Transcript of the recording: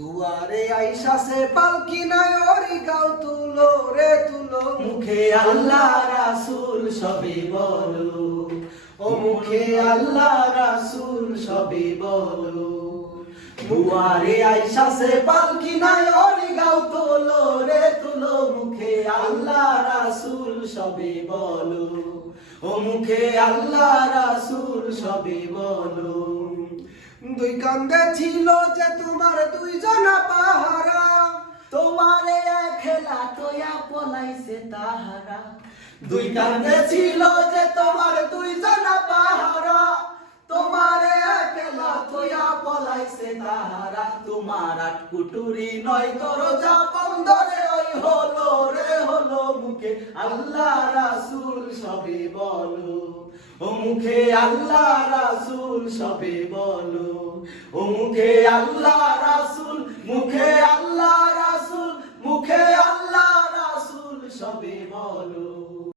দুয়ারে আইসা সে পালকি নায়রি গাও তুলো রে তুলো, মুখে আল্লাহ রাসূল সবে বলো, ও মুখে আল্লাহ রাসূল সবে বলো। দুয়ারে আইসা সে পালকি নায়রি গাও তুলো রে তুলো, মুখে আল্লাহ রাসূল সবে বলো, ও মুখে আল্লাহ রাসূল সবে বলো। দুই কান্দে ছিল যে তোমার দুইজনা পাহারা, তোমারে খেলা তোয়া পলাইছে তাহারা। দুই কান্দে ছিল যে তোমার দুইজনা পাহারা, তোমারে খেলা তোয়া পলাইছে তাহারা। তোমার আট কুটুরি নয় দরজা বন্ধ রে, ওই হলো রে হলো, মুখে আল্লাহ রাসূল সবে বলো, ও মুখে আল্লাহ রাসূল সবে বলো, ও মুখে আল্লাহ রাসূল, মুখে আল্লাহ রাসূল, মুখে আল্লাহ রাসূল সবে বলো।